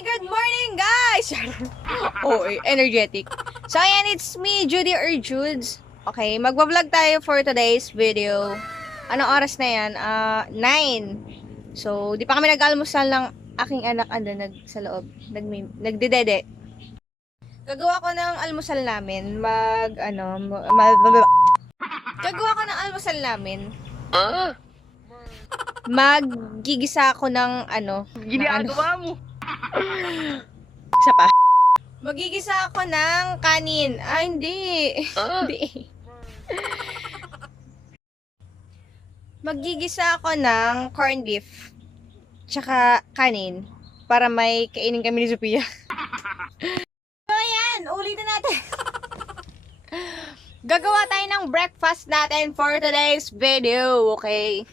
Good morning, guys! Oh, energetic. So, ayan, it's me, Judy or Judes. Okay, magbablog tayo for today's video. Anong oras na yan? 9. So, di pa kami nag-almusal ng aking anak, sa loob. Nagdedede. Gagawa ko ng almusal namin. Gagawa ko ng almusal namin. Maggigisa ako ng Ginagawa mo. Isa pa. Magigisa ako ng kanin. Hindi. Hindi. Magigisa ako ng corned beef. Tsaka kanin. Para may kainin kami ni Sophia. So, ayan. Ulitin natin. Gagawa tayo ng breakfast natin for today's video. Okay?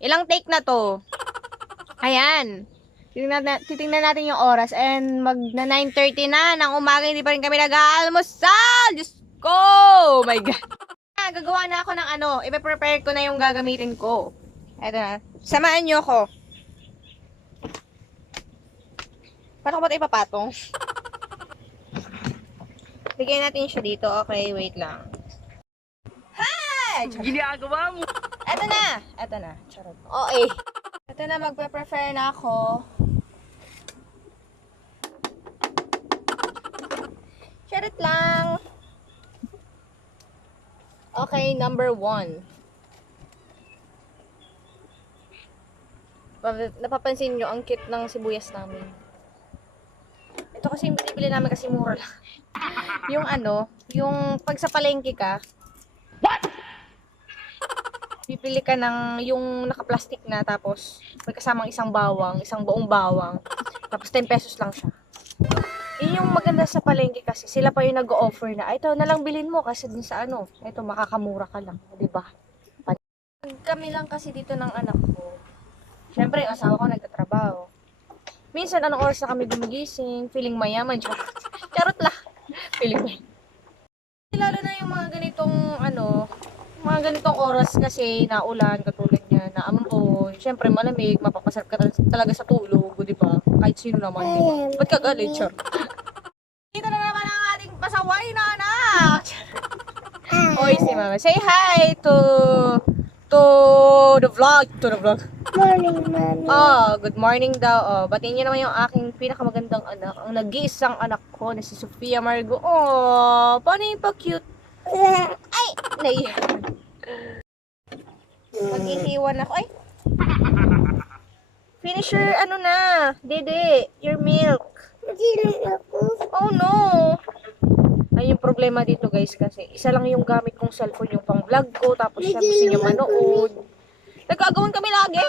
Ilang take na to? Ayan. Titingnan natin yung oras and na 9:30 na ng umaga, hindi pa rin kami nag-aalmusal. Diyos ko! Oh my God. Gagawa na ako ng ipe-prepare ko na yung gagamitin ko. Eto na. Samahan nyo ko. Paano ko ba ito ipapatong? Bigyan natin siya dito. Okay, wait lang. Hi! Ginagawa mo. Eto na. Eto na. Charot. Okay. Ito na, magpe-prefer na ako. Charot lang. Okay, number 1. Napapansin nyo, ang cute ng sibuyas namin. Ito kasi yung binibili namin kasi mura lang. Yung pag sa palengke ka, bibili ka ng yung naka-plastic na, tapos may kasamang isang buong bawang, tapos 10 pesos lang siya. Yun yung maganda sa palengke kasi sila pa yung nag-o-offer na, ito na lang bilhin mo kasi din sa ito makakamura ka lang, di ba? Kami lang kasi dito ng anak ko. Syempre, yung asawa ko nagtatrabaho. Minsan, anong oras na kami gumigising, feeling mayaman, charot lang. Feeling mayaman. Lalo na yung mga ganitong oras kasi naulan, katulad niya, na ampon. Siyempre, malamig, mapapasarap ka talaga sa tulog, di ba? Kahit sino naman, di ba? Ba't ka galit, char? Dito na naman ang ating pasaway na anak! Oy, si mama. Say hi to the vlog. Morning, Mami. Oh, good morning daw. Oh, batiin niyo naman yung aking pinakamagandang anak. Ang nag-iisang anak ko na si Sophia Margo. Oh, paano yung pa-cute? Ay, naiyan. Mag-ihiwan ako. Ay. Finish your, Dede, your milk. Hindi lang ako. Oh, no. Ay, yung problema dito, guys, kasi isa lang yung gamit kong cellphone, yung pang-vlog ko, tapos siya gusto niya manood. Nagkagawan kami lagi.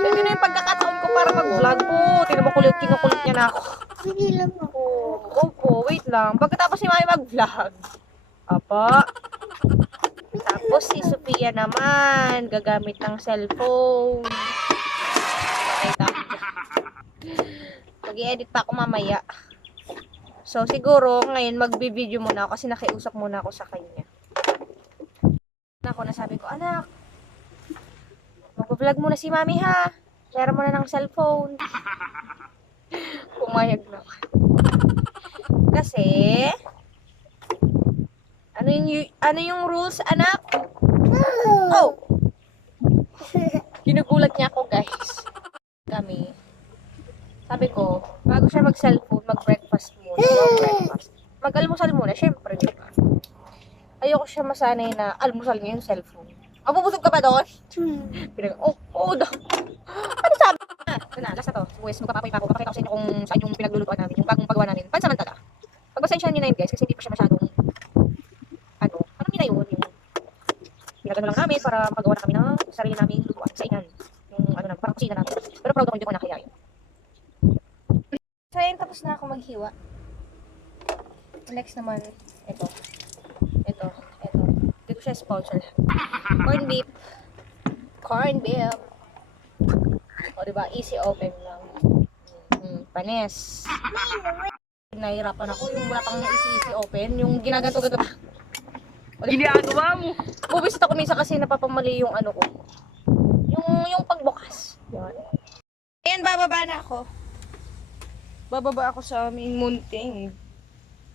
So, yun na yung pagkakataon ko para mag-vlog po. Kinukulit niya na ako. Hindi lang ako. Opo, wait lang. Pagkatapos ni Mami mag-vlog. Apa. Tapos si Sophia naman, gagamit ng cellphone. Pakita ko. Mag-i-edit pa ako mamaya. So, siguro, ngayon, magbi-video muna ako kasi nakiusap muna ako sa kanya. Nasabi ko, anak, mag-vlog muna si Mami, ha? Lera mo na ng cellphone. Pumayag naman. Kasi, ano yung rules, anak? Oh! Ginugulat niya ako, guys. Sabi ko, bago siya mag-cellphone, mag-breakfast muna. Mag-almusal muna, syempre, di ba? Ayoko siya masanay na almusal niya yung cellphone. Mabubusog ka pa doon? Daw. Ano sabi? Ito na, last na to. Wes, magpapapoy pa ako. Papakita ko sa inyo kung saan yung pinaglulutuan namin, yung bagong paggawa namin. Pansamantala. Pagpasensyahan niyo na yun, guys, kasi hindi pa siya masyadong, yun na yun, yung ginagano lang namin para makagawa na kami ng sarili namin lutuan sa inan. Yung parang kusina namin. Pero proud ako hindi ko nakayain. So, ayun, tapos na ako maghiwa. Next naman, ito. Hindi ko siya sponsor. Corned beef. O, diba? Easy open lang. Panes. Nahihirapan ako yung wala pang easy open. Yung ginagato-gato. Ginagawa mo. Bubisit ako minsan kasi napapamali yung ko. Yung pagbukas. Yan. Ayan, bababa na ako. Bababa ako sa aming munting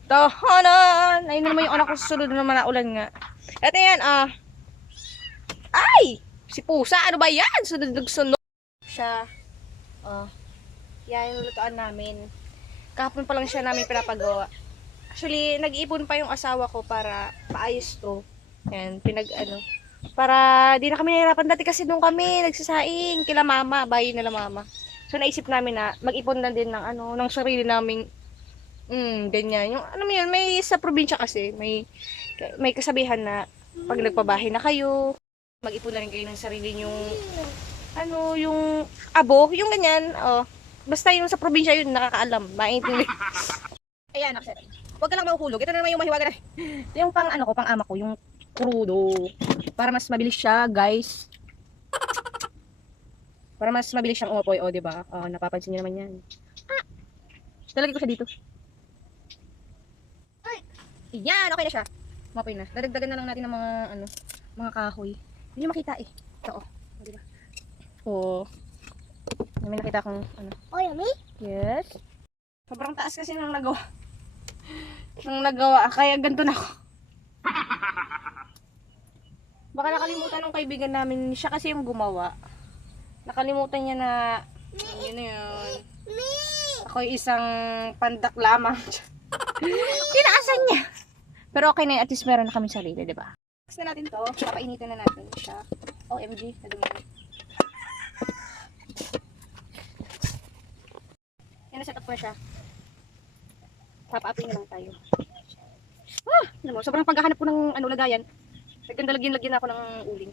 tahanan. Ayun na naman yung anak ko, susunod na naman na ulan nga. At ayan, ay! Si Pusa, ano ba yan? Sunod siya. Yan yung lutuan namin. Kahapon pa lang siya namin pinapagawa. Actually, nag-iipon pa yung asawa ko para paayos to. Yan, para di na kami nahirapan dati kasi nung kami nagsasaing kila mama, bahay nila mama. So naisip namin na mag-ipon na din ng ng sarili naming ganyan. Yung mo yun, may sa probinsya kasi may kasabihan na pag nagpabahay na kayo, mag-ipon na rin kayo ng sarili yung yung abo, yung ganyan. Basta yung sa probinsya yun nakakaalam, maintindihan. Ayan, actually. Huwag ka lang mahuhulog. Ito na naman yung mahiwaga na. Ito yung pang pang ama ko, yung crudo. Para mas mabilis siya, guys. Para mas mabilis siyang umapoy, diba? Napapansin niyo naman yan. Talagay ko siya dito. Yan, okay na siya. Umapoy na. Dadagdagan na lang natin ng mga kahoy. Hindi nyo makita eh. Ito, diba? May nakita akong Oh, yummy? Yes. Sobrang taas kasi nang nagawa. Kaya ganito na ako. Baka nakalimutan ng kaibigan namin. Siya kasi yung gumawa. Nakalimutan niya na yun na yun. Ako isang pandak lamang. Tinaasan niya. Pero okay na yun. At least meron na kami sarili, diba? Next na natin to. Papainitin na natin siya. OMG. Nadumi. Yan, set up ko na siya. Tap-upin na lang tayo. Sobrang paghahanap ko ng lagayan. Naganda lagyan ako ng uling.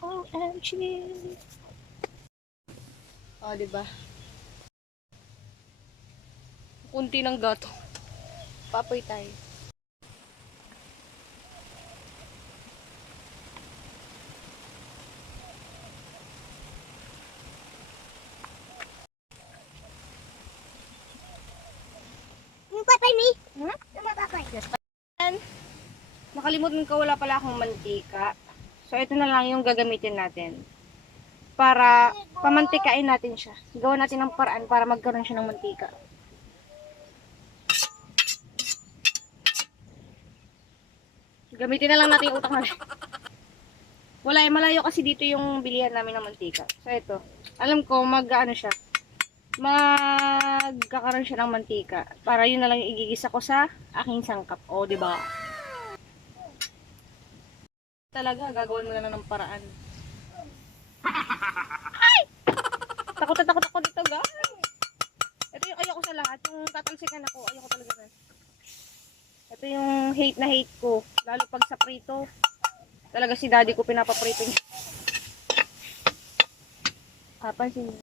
OMG. Diba? Kunti ng gato. Papoy tayo. Papay me? Papay. Yes. Nakalimutan ko, wala pala akong mantika. So, ito na lang yung gagamitin natin. Para pamantikain natin siya. Gawa natin ng paraan para magkaroon siya ng mantika. Gamitin na lang natin yung utak natin. Wala, malayo kasi dito yung bilihan namin ng mantika. So, ito. Alam ko, siya. Magkakaroon siya ng mantika. Para yun na lang yung igigisa ko sa aking sangkap. Diba? Talaga, gagawin mo na lang ng paraan. Ay! Takot ako dito, guys. Ito yung ayoko sa lahat. Yung tatalsikan ako, ayoko talaga na. Ito yung hate na hate ko. Lalo pag sa prito. Talaga si daddy ko pinapaprito niya. Kapansin niyo.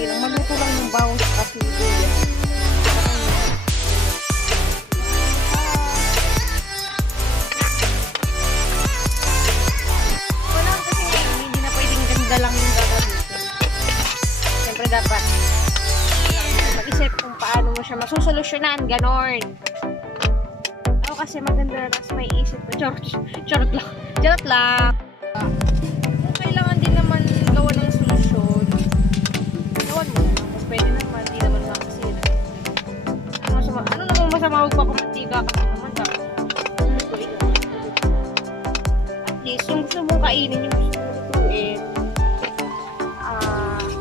Maluto lang yung bawang kasi wala kasi hindi na pwedeng ganda lang yung gagamitin. Siyempre dapat mag-isip kung paano mo siya masusolusyonan, ganon. Ako kasi maganda tapos may isip ko. Charot lang. Kailangan din naman gawa ng solusyon. Gawan mo. Mas pwede naman. Hindi naman makasira. Ano namang masama magpapamantika ka naman dapat. At least, yung gusto mong kainin, yung gusto mong lutuin,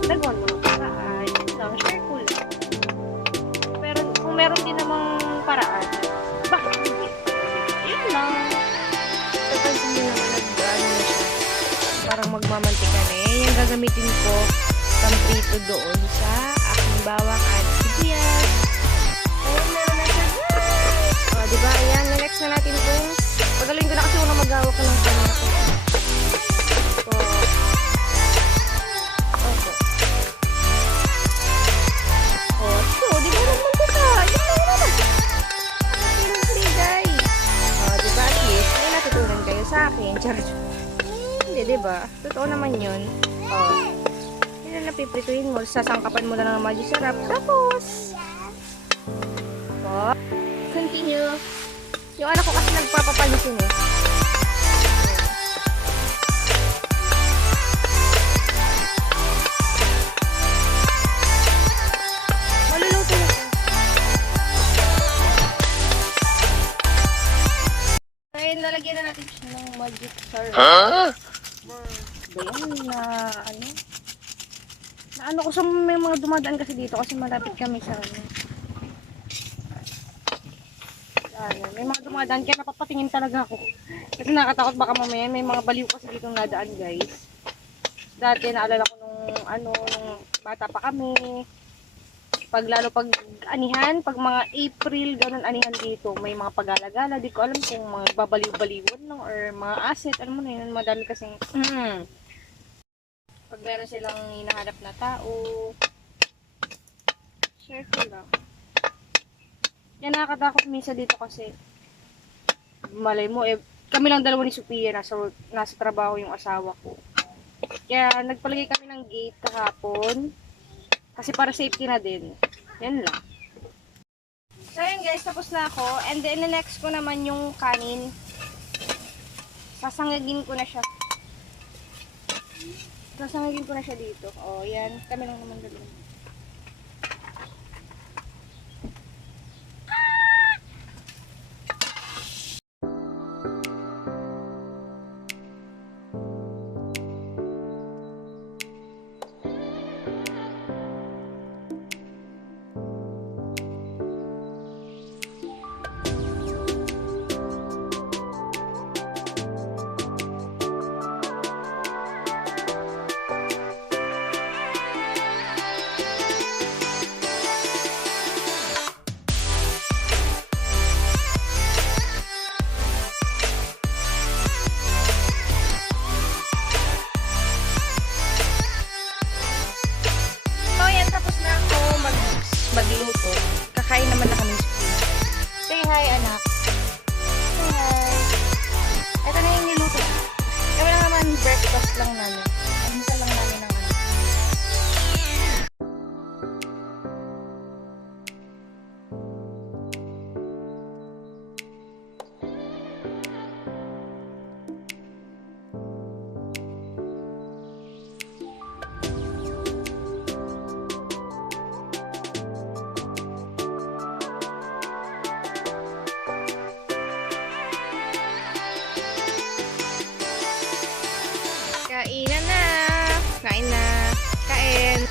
nagawan mo ng paraan. Lang, share ko lang. Pero kung meron din namang paraan, bakit hindi? Yun lang. Tapos hindi naman nag-ano na siya. Parang magmamantika na eh. Yung gagamitin ko pamprito doon sa aking bawang at sibuyas. Ayan, meron na siya. Diba? Ayan, next na natin itong pagaling ko na kasi una magawa ko ng kanya ko. sa akin. Charot. Hindi, diba? Totoo naman yun. Oh. Yun na napiprituhin mo. Sasangkapan mo na ng magic syrup. Tapos, oh, continue. Yung anak ko kasi nagpapapansin eh. Maluluto na siya. Kaya nalagyan na natin siya ng magic syrup. Ayan na ano. Na ano ko sa may mga dumadaan kasi dito kasi malapit kami sa ano. Ano, may mga dumadaan kaya napapatingin talaga ako. Kasi nakatakot baka mamaya may mga baliw kasi dito nadaan, guys. Dati naalala ko nung bata pa kami. Lalo pag anihan, pag mga April, ganun anihan dito, may mga pag-alagala. Di ko alam kung mga babaliw-baliwan lang or mga asset, alam mo na yun, madami kasing pag meron silang hinahanap na tao, share ko lang. Yan, nakakatakot minsan dito kasi malay mo, kami lang dalawa ni Sophia, nasa trabaho yung asawa ko. Kaya nagpalagay kami ng gate kahapon kasi para safety na din. Yan lang. So yun guys, tapos na ako. And then next ko naman yung kanin. Sasangagin ko na siya. Sasangagin ko na siya dito. O yan, kami lang naman dalawa. Magluto. Kakain naman na kami. Say hi, anak. Say hi. Ito na yung niluto. Kami lang naman breakfast lang namin. Almusal lang namin ng ano. Kainan na. Kain na. Kain.